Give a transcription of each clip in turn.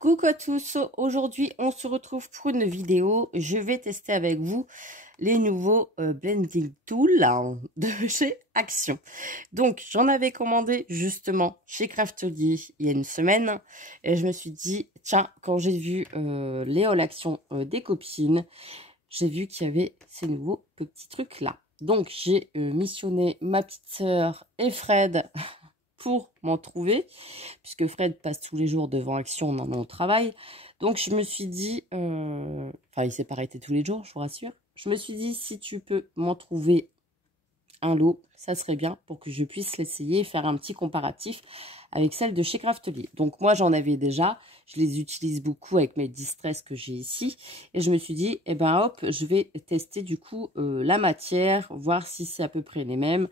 Coucou à tous, aujourd'hui on se retrouve pour une vidéo. Je vais tester avec vous les nouveaux blending tools de chez Action. Donc j'en avais commandé justement chez Craftelier il y a une semaine et je me suis dit tiens, quand j'ai vu les hauls Action des copines, j'ai vu qu'il y avait ces nouveaux petits trucs là. Donc j'ai missionné ma petite sœur et Fred pour m'en trouver, puisque Fred passe tous les jours devant Action dans mon travail. Donc je me suis dit, enfin il s'est pas arrêté tous les jours, je vous rassure. Je me suis dit, si tu peux m'en trouver un lot, ça serait bien pour que je puisse l'essayer et faire un petit comparatif avec celle de chez Craftelier. Donc moi j'en avais déjà, je les utilise beaucoup avec mes distress que j'ai ici. Et je me suis dit, eh ben hop, je vais tester du coup la matière, voir si c'est à peu près les mêmes.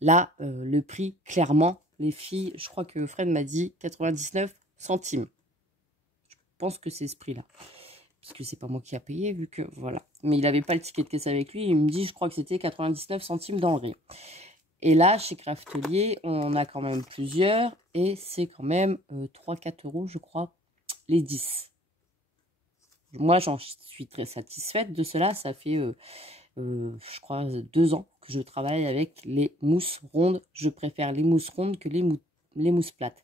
Là, le prix, clairement, les filles, je crois que Fred m'a dit 99 centimes. Je pense que c'est ce prix-là. Parce que c'est pas moi qui a payé, vu que, voilà. Mais il n'avait pas le ticket de caisse avec lui. Il me dit, je crois que c'était 99 centimes dans le rayon. Et là, chez Craftelier, on en a quand même plusieurs. Et c'est quand même 3-4 euros, je crois, les 10. Moi, j'en suis très satisfaite de cela. Ça fait... je crois 2 ans que je travaille avec les mousses rondes. Je préfère les mousses rondes que les mousses plates.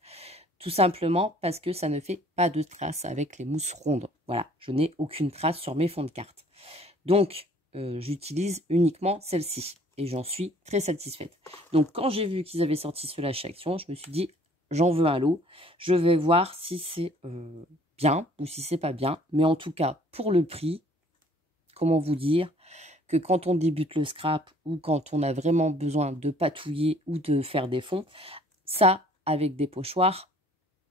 Tout simplement parce que ça ne fait pas de traces avec les mousses rondes. Voilà, je n'ai aucune trace sur mes fonds de carte. Donc, j'utilise uniquement celle-ci. Et j'en suis très satisfaite. Donc, quand j'ai vu qu'ils avaient sorti cela chez Action, je me suis dit, j'en veux un lot. Je vais voir si c'est bien ou si c'est pas bien. Mais en tout cas, pour le prix, comment vous dire que quand on débute le scrap ou quand on a vraiment besoin de patouiller ou de faire des fonds, ça, avec des pochoirs,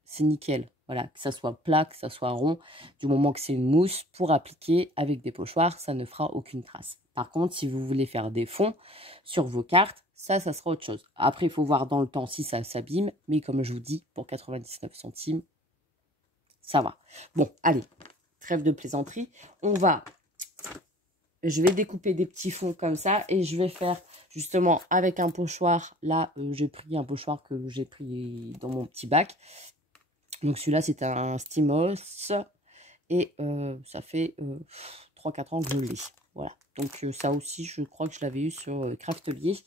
c'est nickel. Voilà, que ça soit plat, que ça soit rond, du moment que c'est une mousse, pour appliquer avec des pochoirs, ça ne fera aucune trace. Par contre, si vous voulez faire des fonds sur vos cartes, ça sera autre chose. Après, il faut voir dans le temps si ça s'abîme, mais comme je vous dis, pour 99 centimes, ça va. Bon, allez, trêve de plaisanterie. Je vais découper des petits fonds comme ça et je vais faire justement avec un pochoir. Là, j'ai pris un pochoir que j'ai pris dans mon petit bac. Donc celui-là, c'est un Stimos et ça fait 3-4 ans que je l'ai. Voilà. Donc ça aussi, je crois que je l'avais eu sur Craftelier.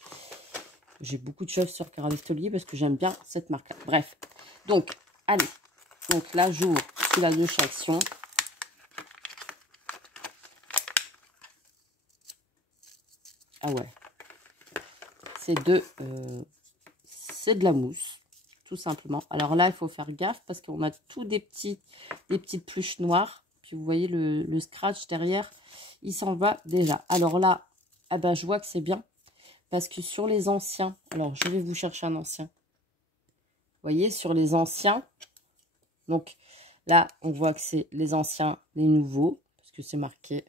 J'ai beaucoup de choses sur Craftelier parce que j'aime bien cette marque-là. Bref. Donc, allez. Donc là, j'ouvre celui-là de chez Action. Ah ouais, c'est de la mousse, tout simplement. Alors là, il faut faire gaffe parce qu'on a tout des petites pluches noires. Puis vous voyez le scratch derrière, il s'en va déjà. Alors là, ah ben, je vois que c'est bien parce que sur les anciens, alors je vais vous chercher un ancien. Vous voyez, sur les anciens, donc là, on voit que c'est les anciens, les nouveaux, parce que c'est marqué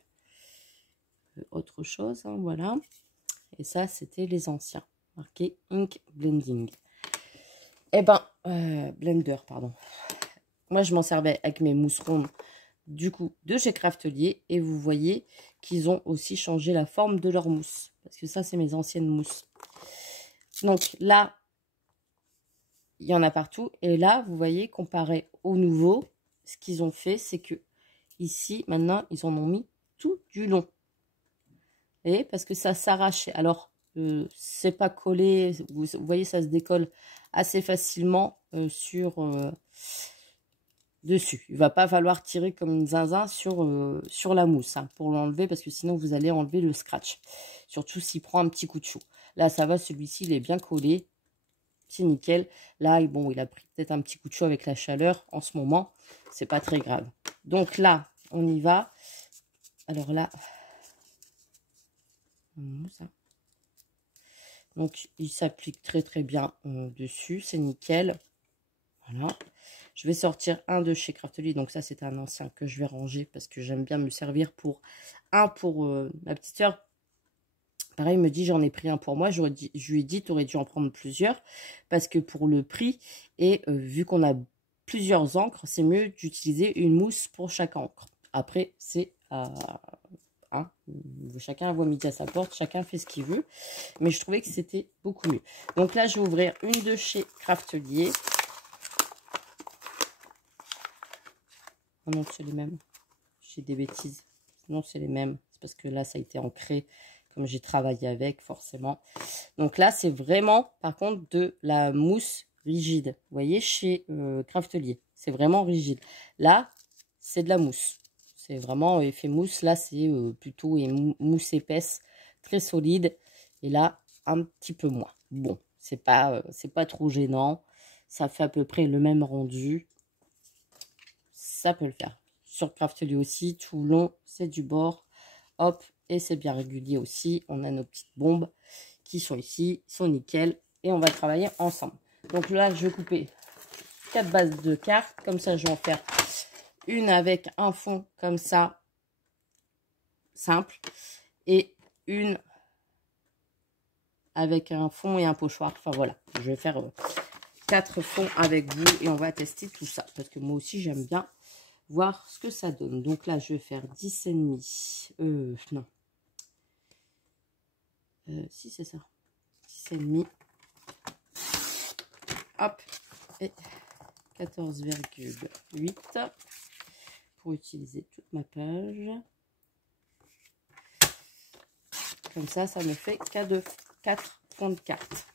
autre chose, hein, voilà. Et ça, c'était les anciens. Marqué Ink Blending. Eh ben, Blender, pardon. Moi, je m'en servais avec mes mousses rondes, du coup, de chez Craftelier. Et vous voyez qu'ils ont aussi changé la forme de leur mousse. Parce que ça, c'est mes anciennes mousses. Donc là, il y en a partout. Et là, vous voyez, comparé au nouveau, ce qu'ils ont fait, c'est que ici, maintenant, ils en ont mis tout du long. Et parce que ça s'arrachait. Alors, c'est pas collé. Vous voyez, ça se décolle assez facilement dessus. Il va pas falloir tirer comme une zinzin sur la mousse hein, pour l'enlever parce que sinon vous allez enlever le scratch. Surtout s'il prend un petit coup de chaud. Là, ça va. Celui-ci, il est bien collé. C'est nickel. Là, bon, il a pris peut-être un petit coup de chaud avec la chaleur en ce moment. C'est pas très grave. Donc là, on y va. Alors là... ça. Donc, il s'applique très bien dessus. C'est nickel. Voilà. Je vais sortir un de chez Craftelier. Donc, ça, c'est un ancien que je vais ranger parce que j'aime bien me servir pour ma petite soeur. Pareil, il me dit, j'en ai pris un pour moi. Je lui ai dit, tu aurais dû en prendre plusieurs parce que pour le prix et vu qu'on a plusieurs encres, c'est mieux d'utiliser une mousse pour chaque encre. Après, c'est... Hein, chacun voit midi à sa porte, chacun fait ce qu'il veut. Mais je trouvais que c'était beaucoup mieux. Donc là, je vais ouvrir une de chez Craftelier. Oh non, c'est les mêmes. J'ai des bêtises. Non, c'est les mêmes. C'est parce que là, ça a été ancré, comme j'ai travaillé avec, forcément. Donc là, c'est vraiment, par contre, de la mousse rigide. Vous voyez, chez Craftelier. C'est vraiment rigide. Là, c'est de la mousse. C'est vraiment effet mousse. Là, c'est plutôt mousse épaisse, très solide. Et là, un petit peu moins. Bon, c'est pas trop gênant. Ça fait à peu près le même rendu. Ça peut le faire. Sur Craftelier aussi, tout le long, c'est du bord. Hop, et c'est bien régulier aussi. On a nos petites bombes qui sont ici, sont nickel. Et on va travailler ensemble. Donc là, je vais couper 4 bases de cartes. Comme ça, je vais en faire une avec un fond comme ça, simple. Et une avec un fond et un pochoir. Enfin voilà, je vais faire 4 fonds avec vous. Et on va tester tout ça. Parce que moi aussi, j'aime bien voir ce que ça donne. Donc là, je vais faire 10,5. Non. Si, c'est ça. 10,5. Hop. Et 14,8 pour utiliser toute ma page. Comme ça, ça me fait 4 fonds de cartes.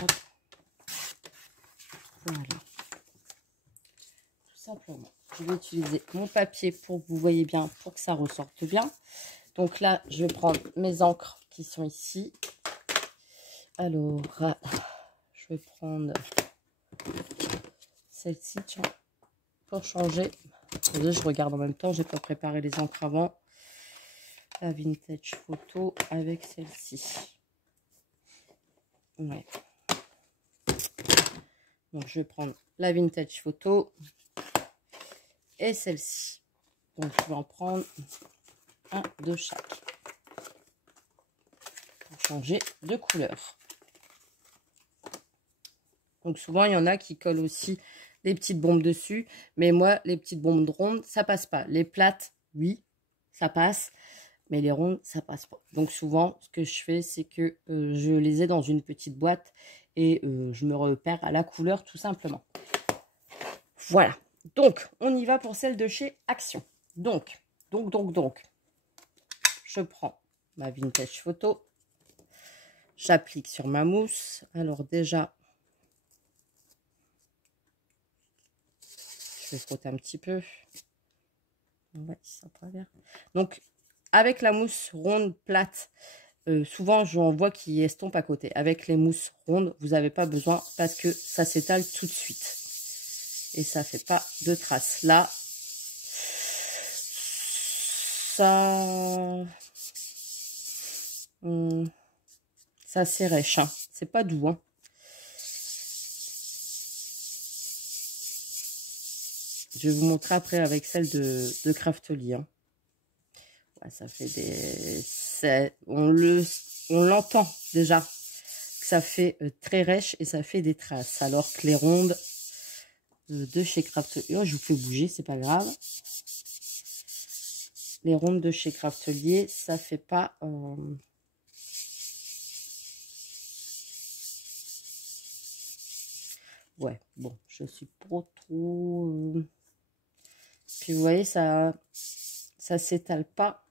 Hop. Voilà. Tout simplement. Je vais utiliser mon papier pour que vous voyez bien, pour que ça ressorte bien. Donc là, je vais prendre mes encres qui sont ici. Alors, je vais prendre celle-ci, tiens, pour changer. Attendez, je regarde en même temps, j'ai pas préparé les encres avant. La Vintage Photo avec celle-ci. Ouais. Donc, je vais prendre la Vintage Photo et celle-ci. Donc, je vais en prendre un de chaque pour changer de couleur. Donc, souvent, il y en a qui collent aussi des petites bombes dessus. Mais moi, les petites bombes rondes, ça passe pas. Les plates, oui, ça passe. Mais les rondes, ça passe pas. Donc, souvent, ce que je fais, c'est que je les ai dans une petite boîte et je me repère à la couleur, tout simplement. Voilà. Donc, on y va pour celle de chez Action. Donc, je prends ma Vintage Photo. J'applique sur ma mousse. Alors, déjà, je vais frotter un petit peu. Ouais, ça travers. Donc, avec la mousse ronde, plate, souvent, j'en vois qui estompent à côté. Avec les mousses rondes, vous n'avez pas besoin parce que ça s'étale tout de suite. Et ça ne fait pas de traces. Là, ça s'érèche. Hein. C'est pas doux. Hein. Je vais vous montrer après avec celle de Craftelier. Hein. Ouais, ça fait des... On l'entend déjà que ça fait très rêche et ça fait des traces. Alors que les rondes de chez Craftelier... Oh, je vous fais bouger, c'est pas grave. Les rondes de chez Craftelier, ça fait pas... Ouais, bon, je suis pas trop... Puis vous voyez, ça s'étale pas.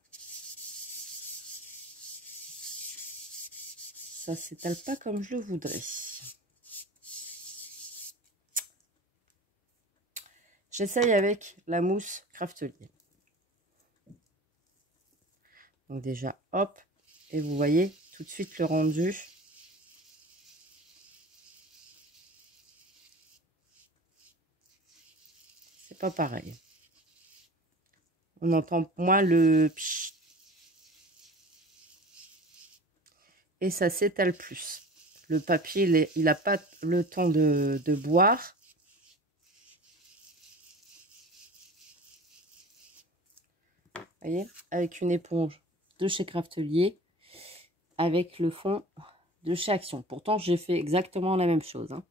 Ça s'étale pas comme je le voudrais. J'essaye avec la mousse Craftelier. Donc déjà, hop, et vous voyez tout de suite le rendu. C'est pas pareil. On entend moins le pch. Et ça s'étale plus. Le papier, il n'a pas le temps de boire. Vous voyez, avec une éponge de chez Craftelier, avec le fond de chez Action. Pourtant, j'ai fait exactement la même chose. Hein.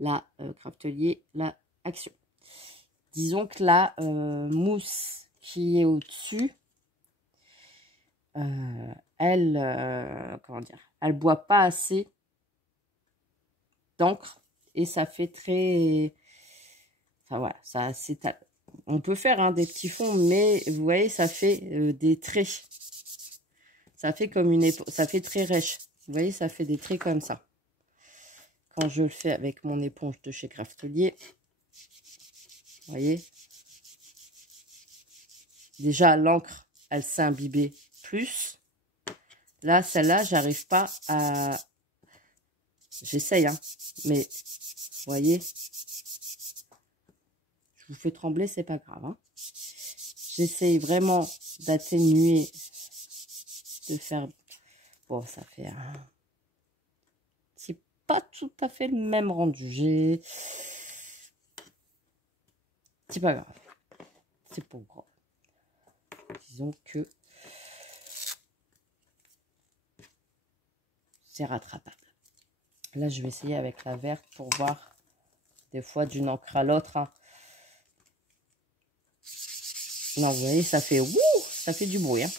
La Craftelier, la Action. Disons que la mousse qui est au-dessus, elle, comment dire, elle boit pas assez d'encre et ça fait très... Enfin voilà, ça s'étale. On peut faire hein, des petits fonds, mais vous voyez, ça fait des traits. Ça fait comme une ça fait très rêche. Vous voyez, ça fait des traits comme ça. Quand je le fais avec mon éponge de chez Craftelier, vous voyez. Déjà, l'encre, elle s'est imbibée plus. Là, celle-là, j'arrive pas à... J'essaye, hein. Mais, vous voyez, je vous fais trembler, c'est pas grave. Hein. J'essaye vraiment d'atténuer, de faire... Bon, ça fait... C'est pas tout à fait le même rendu. C'est pas grave. C'est pas grave. Disons que c'est rattrapable. Là, je vais essayer avec la verte pour voir des fois d'une encre à l'autre. Hein. Non, vous voyez, ça fait ouh, ça fait du bruit. Hein.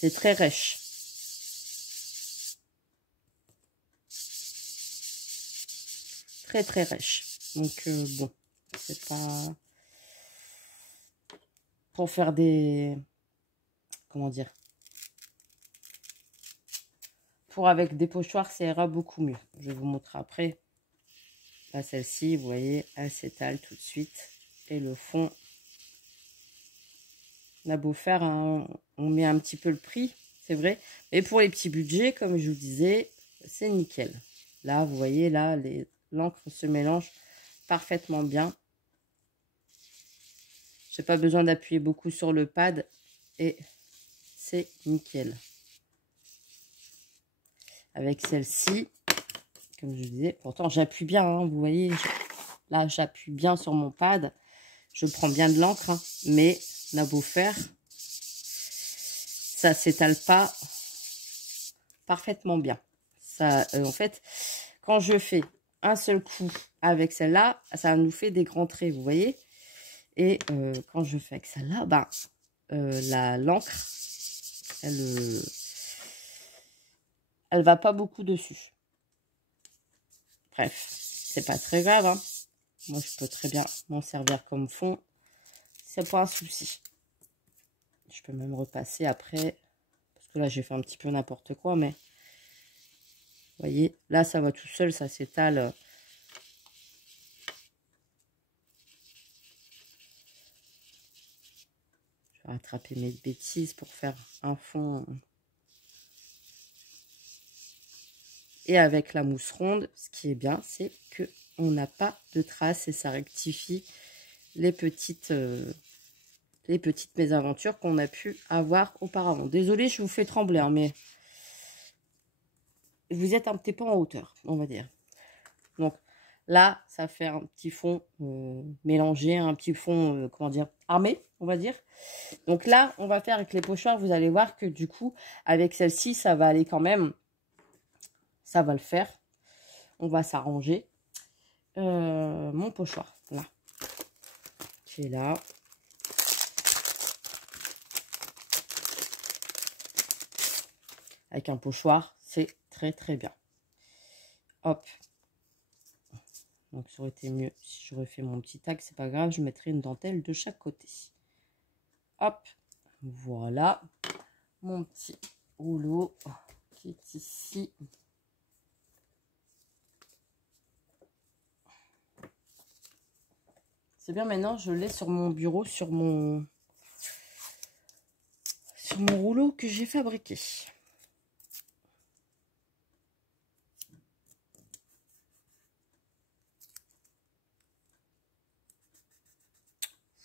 C'est très rêche. Très très rêche. Donc bon, c'est pas pour faire des, comment dire, pour avec des pochoirs, ça ira beaucoup mieux. Je vais vous montrer après. Là, celle-ci, vous voyez, elle s'étale tout de suite. Et le fond, on a beau faire, on met un petit peu le prix, c'est vrai. Mais pour les petits budgets, comme je vous disais, c'est nickel. Là, vous voyez, là, l'encre se mélange parfaitement bien. J'ai pas besoin d'appuyer beaucoup sur le pad et c'est nickel. Avec celle-ci, comme je vous disais, pourtant j'appuie bien, hein, vous voyez, là j'appuie bien sur mon pad, je prends bien de l'encre, hein, mais on a beau faire, ça s'étale pas parfaitement bien. Ça, en fait, quand je fais un seul coup avec celle-là, ça nous fait des grands traits, vous voyez. Et quand je fais avec celle-là, ben, l'encre, elle va pas beaucoup dessus. Bref, c'est pas très grave. Hein. Moi, je peux très bien m'en servir comme fond. C'est pas un souci. Je peux même repasser après. Parce que là, j'ai fait un petit peu n'importe quoi, mais... Vous voyez, là, ça va tout seul, ça s'étale. Je vais rattraper mes bêtises pour faire un fond. Et avec la mousse ronde, ce qui est bien, c'est que on n'a pas de traces et ça rectifie les petites mésaventures qu'on a pu avoir auparavant. Désolée, je vous fais trembler, hein, mais vous êtes un petit peu en hauteur, on va dire. Donc là, ça fait un petit fond mélangé, un petit fond, comment dire, armé, on va dire. Donc là, on va faire avec les pochoirs, vous allez voir que du coup, avec celle-ci, ça va aller quand même. Ça va le faire. On va s'arranger. Mon pochoir, là, qui est là. Avec un pochoir, c'est très très bien. Hop. Donc ça aurait été mieux si j'aurais fait mon petit tag, c'est pas grave, je mettrai une dentelle de chaque côté. Hop, voilà mon petit rouleau qui est ici. C'est bien, maintenant je l'ai sur mon bureau, sur mon rouleau que j'ai fabriqué.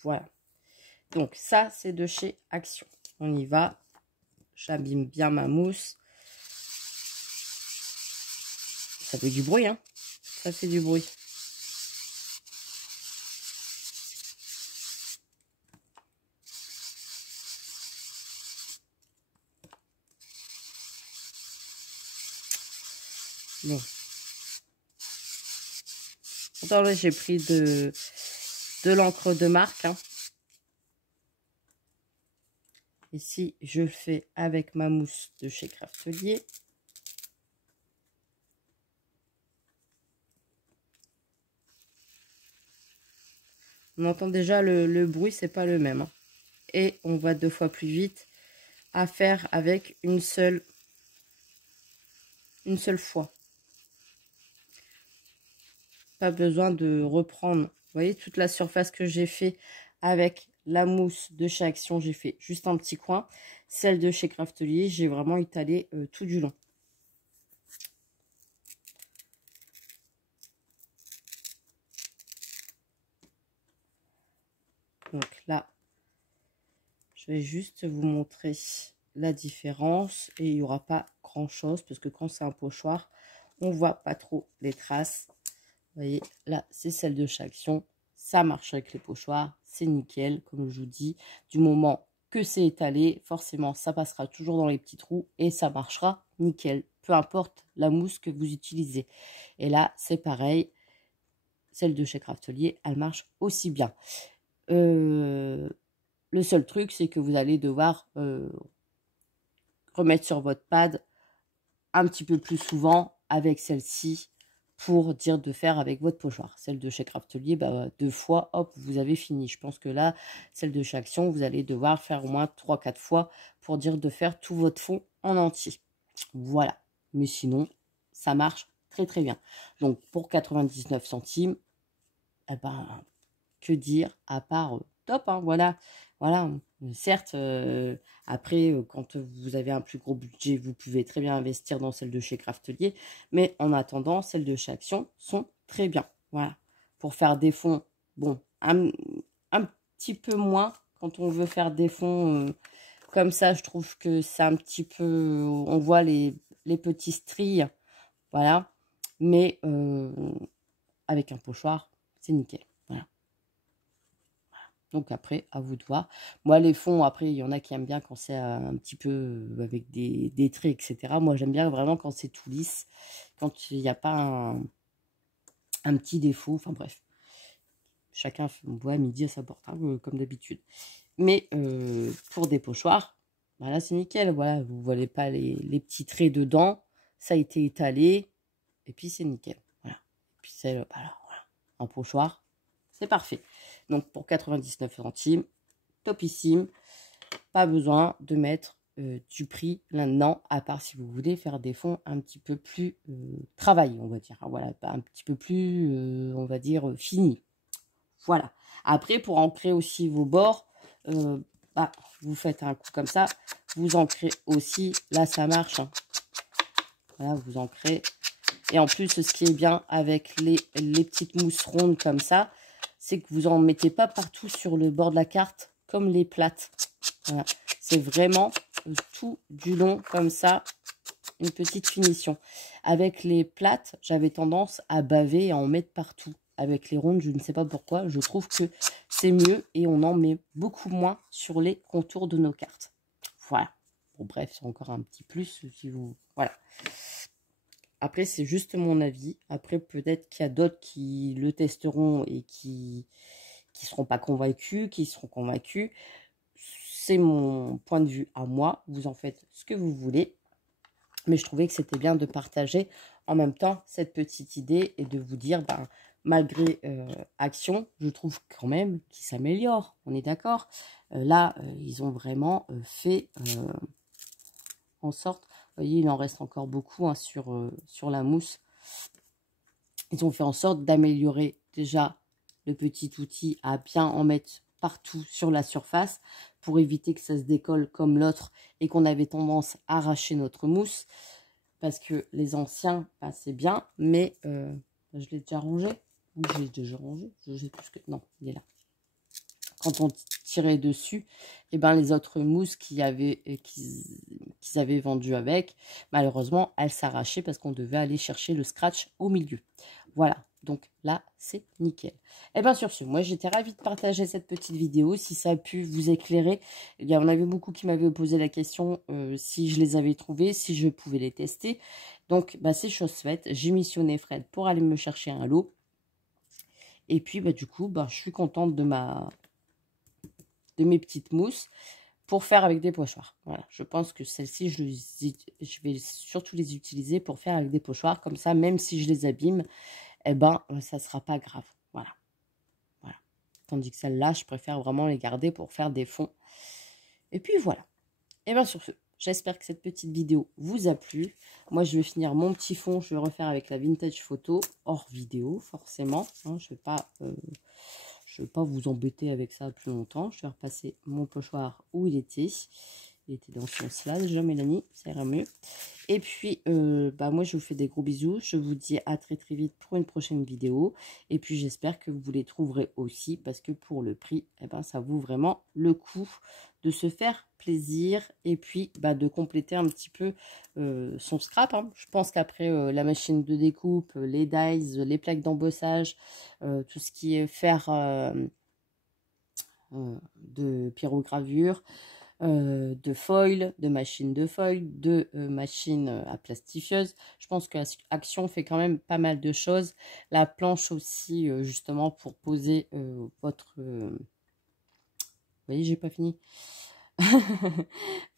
Voilà. Donc ça, c'est de chez Action. On y va. J'abîme bien ma mousse. Ça fait du bruit, hein. Ça fait du bruit. Bon. Attends, là, j'ai pris de l'encre de marque, hein. Et si je le fais avec ma mousse de chez Craftelier, on entend déjà le bruit, c'est pas le même. Hein. Et on va 2 fois plus vite à faire avec une seule fois. Pas besoin de reprendre, vous voyez, toute la surface que j'ai fait avec la mousse de chez Action. J'ai fait juste un petit coin. Celle de chez Craftelier, j'ai vraiment étalé tout du long. Donc là, je vais juste vous montrer la différence et il n'y aura pas grand chose parce que quand c'est un pochoir, on voit pas trop les traces. Vous voyez, là, c'est celle de chez Action. Ça marche avec les pochoirs, c'est nickel, comme je vous dis. Du moment que c'est étalé, forcément, ça passera toujours dans les petits trous et ça marchera nickel. Peu importe la mousse que vous utilisez. Et là, c'est pareil. Celle de chez Craftelier, elle marche aussi bien. Le seul truc, c'est que vous allez devoir remettre sur votre pad un petit peu plus souvent avec celle-ci pour dire de faire avec votre pochoir. Celle de chez Craftelier, bah, 2 fois, hop, vous avez fini. Je pense que là, celle de chez Action, vous allez devoir faire au moins 3-4 fois pour dire de faire tout votre fond en entier. Voilà. Mais sinon, ça marche très très bien. Donc, pour 99 centimes, eh ben, que dire à part top, hein, voilà. Voilà, certes, après, quand vous avez un plus gros budget, vous pouvez très bien investir dans celle de chez Craftelier. Mais en attendant, celles de chez Action sont très bien. Voilà. Pour faire des fonds, bon, un petit peu moins. Quand on veut faire des fonds comme ça, je trouve que c'est un petit peu... on voit les petits stries. Voilà. Mais avec un pochoir, c'est nickel. Voilà. Donc après, à vous de voir. Moi, les fonds, après, il y en a qui aiment bien quand c'est un petit peu avec des traits, etc. Moi, j'aime bien vraiment quand c'est tout lisse, quand il n'y a pas un petit défaut. Enfin bref, chacun voit midi à sa porte, hein, comme d'habitude. Mais pour des pochoirs, voilà, c'est nickel. Voilà, vous ne voyez pas les petits traits dedans. Ça a été étalé. Et puis, c'est nickel. Voilà. Et puis, c'est voilà, un pochoir. C'est parfait. Donc, pour 99 centimes, topissime. Pas besoin de mettre du prix là-dedans, à part si vous voulez faire des fonds un petit peu plus travaillés, on va dire. Voilà, un petit peu plus, on va dire, fini. Voilà. Après, pour ancrer aussi vos bords, bah, vous faites un coup comme ça. Vous ancrez aussi. Là, ça marche. Hein. Voilà, vous ancrez. Et en plus, ce qui est bien avec les petites mousses rondes comme ça, c'est que vous n'en mettez pas partout sur le bord de la carte, comme les plates. Voilà. C'est vraiment tout du long comme ça, une petite finition. Avec les plates, j'avais tendance à baver et à en mettre partout. Avec les rondes, je ne sais pas pourquoi, je trouve que c'est mieux et on en met beaucoup moins sur les contours de nos cartes. Voilà. Bon, bref, c'est encore un petit plus si vous... Voilà. Après, c'est juste mon avis. Après, peut-être qu'il y a d'autres qui le testeront et qui seront pas convaincus, qui seront convaincus. C'est mon point de vue à moi. Vous en faites ce que vous voulez. Mais je trouvais que c'était bien de partager en même temps cette petite idée et de vous dire, ben, malgré Action, je trouve quand même qu'ils s'améliorent. On est d'accord. Là, ils ont vraiment fait en sorte... Vous voyez, il en reste encore beaucoup hein, sur la mousse. Ils ont fait en sorte d'améliorer déjà le petit outil à bien en mettre partout sur la surface pour éviter que ça se décolle comme l'autre et qu'on avait tendance à arracher notre mousse. Parce que les anciens, bah, c'est bien, mais je l'ai déjà rangé. Oui, je l'ai déjà rangé. Je sais plus que... Non, il est là. Quand on tirait dessus, et ben les autres mousses qu'ils avaient vendues avec, malheureusement, elles s'arrachaient parce qu'on devait aller chercher le scratch au milieu. Voilà, donc là, c'est nickel. Et bien sur ce, moi j'étais ravie de partager cette petite vidéo. Si ça a pu vous éclairer, il y en avait beaucoup qui m'avaient posé la question si je les avais trouvés, si je pouvais les tester. Donc, bah, c'est chose faite. J'ai missionné Fred pour aller me chercher un lot. Et puis, bah, du coup, bah, je suis contente de mes petites mousses. pour faire avec des pochoirs. Voilà, je pense que celles-ci, je vais surtout les utiliser pour faire avec des pochoirs. Comme ça, même si je les abîme, eh ben, ça ne sera pas grave. Voilà. Voilà. Tandis que celles-là, je préfère vraiment les garder pour faire des fonds. Et puis voilà. Et bien sur ce, j'espère que cette petite vidéo vous a plu. Moi, je vais finir mon petit fond. Je vais refaire avec la vintage photo hors vidéo, forcément. Hein, je ne vais pas vous embêter avec ça plus longtemps. Je vais repasser mon pochoir où il était. Il était dans ce sens-là déjà, Mélanie. Ça ira mieux. Et puis, moi, je vous fais des gros bisous. Je vous dis à très très vite pour une prochaine vidéo. Et puis, j'espère que vous les trouverez aussi. Parce que pour le prix, eh ben, ça vaut vraiment le coup de se faire plaisir. Et puis, de compléter un petit peu son scrap. Hein. Je pense qu'après la machine de découpe, les dies, les plaques d'embossage, tout ce qui est fer de pyrogravure, de foil, de machine de foil, de machine à plastifieuse. Je pense qu'Action fait quand même pas mal de choses. La planche aussi, justement, pour poser votre... vous voyez, j'ai pas fini.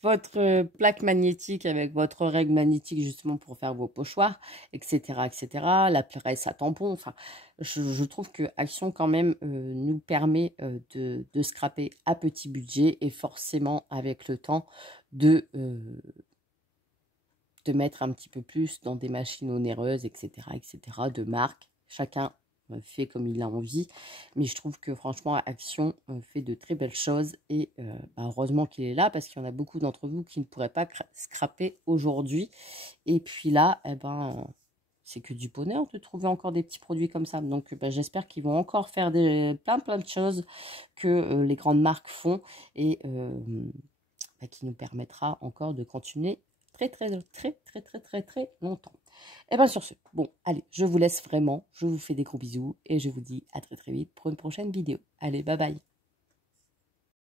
Votre plaque magnétique avec votre règle magnétique justement pour faire vos pochoirs, etc. etc. La presse à tampon. Enfin, je trouve que Action quand même nous permet de scraper à petit budget et forcément avec le temps de mettre un petit peu plus dans des machines onéreuses, etc. etc. de marque. Chacun fait comme il a envie, mais je trouve que franchement Action fait de très belles choses et heureusement qu'il est là parce qu'il y en a beaucoup d'entre vous qui ne pourraient pas scraper aujourd'hui et puis là c'est que du bonheur de trouver encore des petits produits comme ça, donc j'espère qu'ils vont encore faire plein de choses que les grandes marques font et qui nous permettra encore de continuer très longtemps. Et bien sur ce, bon, allez, je vous laisse vraiment, je vous fais des gros bisous et je vous dis à très vite pour une prochaine vidéo. Allez, bye bye.